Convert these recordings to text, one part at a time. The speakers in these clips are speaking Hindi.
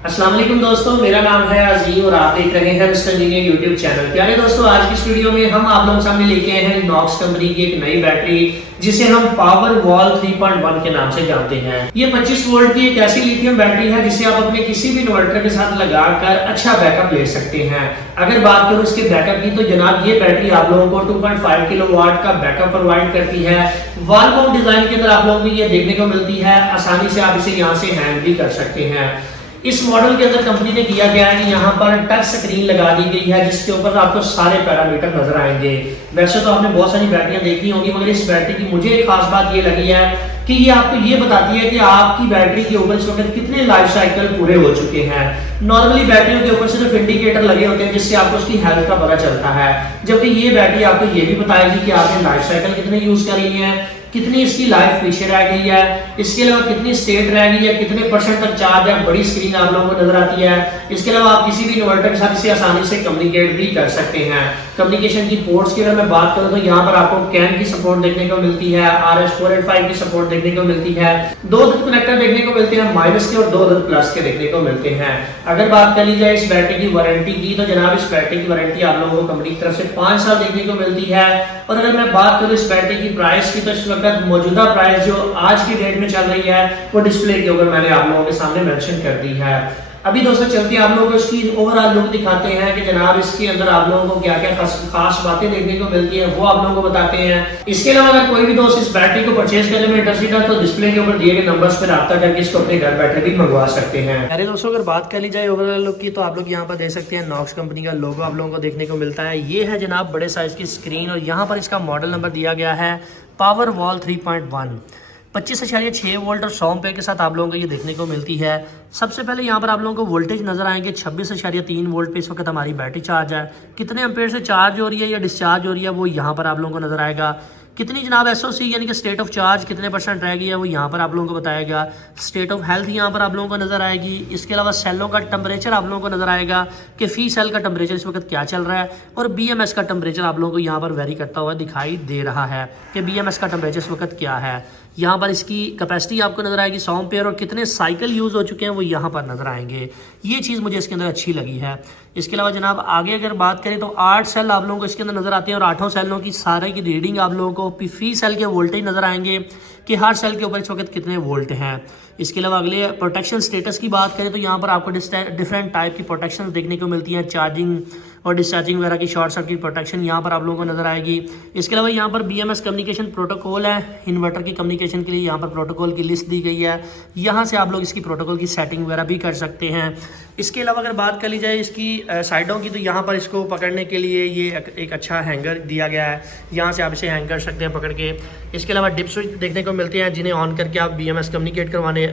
अस्सलाम वालेकुम दोस्तों, मेरा नाम है अजीम और आप देख रहे हैं मिस्टर इंजीनियर यूट्यूब चैनल। प्यारे दोस्तों, आज की इस वीडियो में हम आप लोगों के सामने लेके आए हैं नॉक्स कंपनी की एक नई बैटरी जिसे हम पावर वॉल 3.1 के नाम से जानते हैं। ये 25 वोल्ट की एक ऐसी लिथियम बैटरी है जिसे आप अपने किसी भी इन्वर्टर के साथ लगाकर अच्छा बैकअप ले सकते हैं। अगर बात करूं इसके बैकअप की तो जनाब ये बैटरी आप लोगों को 2.5 किलोवाट का बैकअप प्रोवाइड करती है। वॉल माउंट डिजाइन के अंदर आप लोगों को ये देखने को मिलती है। आसानी से आप इसे यहाँ से हैंग भी कर सकते हैं। इस मॉडल के अंदर कंपनी ने किया गया है कि यहाँ पर टच स्क्रीन लगा दी गई है जिसके ऊपर आपको सारे पैरामीटर नजर आएंगे। वैसे तो आपने बहुत सारी बैटरियां देखी होंगी, मगर इस बैटरी की मुझे एक खास बात ये लगी है कि ये आपको ये बताती है कि आपकी बैटरी के ऊपर इस वक्त कितने लाइफ साइकिल पूरे हो चुके हैं। नॉर्मली बैटरियों के ऊपर सिर्फ इंडिकेटर लगे होते हैं जिससे आपको उसकी हेल्थ का पता चलता है, जबकि ये बैटरी आपको ये भी बताएगी कि आपने लाइफ साइकिल कितने यूज कर लिए हैं, कितनी इसकी लाइफ पीछे रह गई है, इसके अलावा कितनी स्टेट रह गई है, कितने परसेंट तक चार्ज है। बड़ी स्क्रीन आप लोगों को नजर आती है। इसके अलावा आप किसी भी इन्वर्टर के साथ इसे आसानी से कम्युनिकेट भी कर सकते हैं। कम्युनिकेशन की पोर्ट्स की अगर मैं बात करूं तो यहाँ पर आपको कैन की सपोर्ट देखने को मिलती है, RS485 की सपोर्ट देखने को मिलती है, 2 कनेक्टर देखने को मिलते हैं माइनस के और 2 प्लस के देखने को मिलते हैं। अगर बात कर ली जाए इस बैटरी की वारंटी की तो जनाब इस बैटरी की वारंटी आप लोगों को कंपनी की तरफ से 5 साल देखने को मिलती है। और अगर मैं बात करूं इस बैटरी की प्राइस की तो इस वक्त मौजूदा प्राइस जो आज की डेट में चल रही है वो डिस्प्ले के ऊपर मैंने आप लोगों के सामने मेंशन कर दी है। अभी दोस्तों चलते हैं आप लोगों को इसकी ओवरऑल लुक दिखाते हैं कि जनाब इसके अंदर आप लोगों को क्या क्या खास बातें देखने को मिलती हैं वो आप लोगों को बताते हैं। इसके अलावा अगर कोई भी दोस्त इस बैटरी को परचेज करने में इंटरेस्टेड है तो डिस्प्ले के ऊपर दिए गए नंबर्स पर रब्ता करके इसको अपने घर बैठे भी मंगवा सकते हैं। अरे दोस्तों, अगर बात कर ली जाए ओवरऑल लुक की तो आप लोग यहाँ पर देख सकते हैं नॉक्स कंपनी का लोगो आप लोगों को देखने को मिलता है। ये है जनाब बड़े साइज की स्क्रीन और यहाँ पर इसका मॉडल नंबर दिया गया है पावर वॉल 3.1। 25.6 वोल्ट और 100 एम्पीयर के साथ आप लोगों को ये देखने को मिलती है। सबसे पहले यहाँ पर आप लोगों को वोल्टेज नजर आएंगे 26.3 वोल्ट पे इस वक्त हमारी बैटरी चार्ज है। कितने एम्पीयर से चार्ज हो रही है या डिस्चार्ज हो रही है वो यहाँ पर आप लोगों को नजर आएगा। कितनी जनाब SOC यानी कि स्टेट ऑफ चार्ज कितने परसेंट रह गई है वो यहाँ पर आप लोगों को बताएगा। स्टेट ऑफ हेल्थ यहाँ पर आप लोगों को नजर आएगी। इसके अलावा सेलों का टेम्परेचर आप लोगों को नजर आएगा कि फी सेल का टेम्परेचर इस वक्त क्या चल रहा है। और BMS का टेम्परेचर आप लोगों को यहाँ पर वेरी करता हुआ दिखाई दे रहा है कि BMS का टेम्परेचर इस वक्त क्या है। यहाँ पर इसकी कैपेसिटी आपको नजर आएगी 100 एम्पीयर और कितने साइकिल यूज हो चुके हैं वो यहाँ पर नजर आएंगे। ये चीज़ मुझे इसके अंदर अच्छी लगी है। इसके अलावा जनाब आगे अगर बात करें तो 8 सेल आप लोगों को इसके अंदर नजर आते हैं और 8 सेलों की सारे की रीडिंग आप लोगों को फी सेल के वोल्टेज नजर आएंगे कि हर सेल के ऊपर इस वक्त कितने वोल्ट हैं। इसके अलावा अगले प्रोटेक्शन स्टेटस की बात करें तो यहाँ पर आपको डिफरेंट टाइप की प्रोटेक्शन देखने को मिलती हैं। चार्जिंग और डिस्चार्जिंग वगैरह की शॉर्ट सर्किट प्रोटेक्शन यहाँ पर आप लोगों को नजर आएगी। इसके अलावा यहाँ पर BMS कम्युनिकेशन प्रोटोकॉल है। इन्वर्टर की कम्युनिकेशन के लिए यहाँ पर प्रोटोकॉल की लिस्ट दी गई है। यहाँ से आप लोग इसकी प्रोटोकॉल की सेटिंग वगैरह भी कर सकते हैं। इसके अलावा अगर बात कर ली जाए इसकी साइडों की तो यहाँ पर इसको पकड़ने के लिए ये एक अच्छा हैंगर दिया गया है। यहाँ से आप इसे हैंग कर सकते हैं पकड़ के। इसके अलावा डिप स्विच देखने को मिलते हैं जिन्हें ऑन करके आप BMS कम्युनिकेट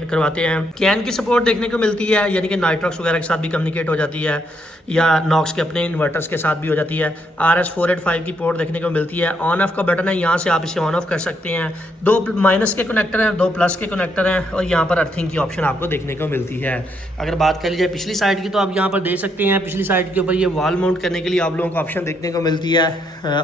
करवाते हैं। कैन की सपोर्ट देखने को मिलती है यानी कि नाइट्रॉक्स वगैरह के साथ भी कम्युनिकेट हो जाती है या नॉक्स के अपने इन्वर्टर्स के साथ भी हो जाती है। RS485 की पोर्ट देखने को मिलती है। ऑन ऑफ का बटन है, यहाँ से आप इसे ऑन ऑफ कर सकते हैं। 2 माइनस के कनेक्टर हैं, 2 प्लस के कनेक्टर हैं और यहाँ पर अर्थिंग की ऑप्शन आपको देखने को मिलती है। अगर बात कर ली जाए पिछली साइड की तो आप यहाँ पर देख सकते हैं पिछली साइड के ऊपर ये वॉल माउंट करने के लिए आप लोगों को ऑप्शन देखने को मिलती है।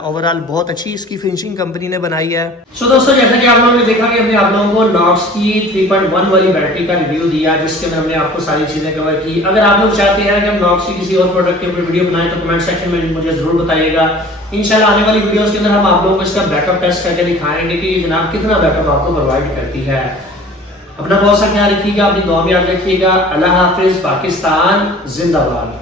ओवरऑल बहुत अच्छी इसकी फिनिशिंग कंपनी ने बनाई है। सो दोस्तों, जैसा कि आप लोगों ने देखा कि हमने आप लोगों को नॉक्स की 3.1 वाली बैटरी का रिव्यू दिया जिसके अंदर हमने आपको सारी चीजें कवर की। अगर आप लोग चाहते हैं कि हम नॉक्स की किसी और प्रोडक्ट के ऊपर वीडियो बनाएं तो कमेंट सेक्शन में मुझे जरूर बताइएगा। इंशाल्लाह आने वाली वीडियोस के अंदर हम आप लोगों को इसका बैकअप टेस्ट करके दिखाएंगे कि जनाब कितना बैकअप आपको प्रोवाइड करती है। अपना बहुत सा ख्याल रखिएगा, अपनी दुआ में याद रखिएगा। अल्लाह हाफिज, पाकिस्तान जिंदाबाद।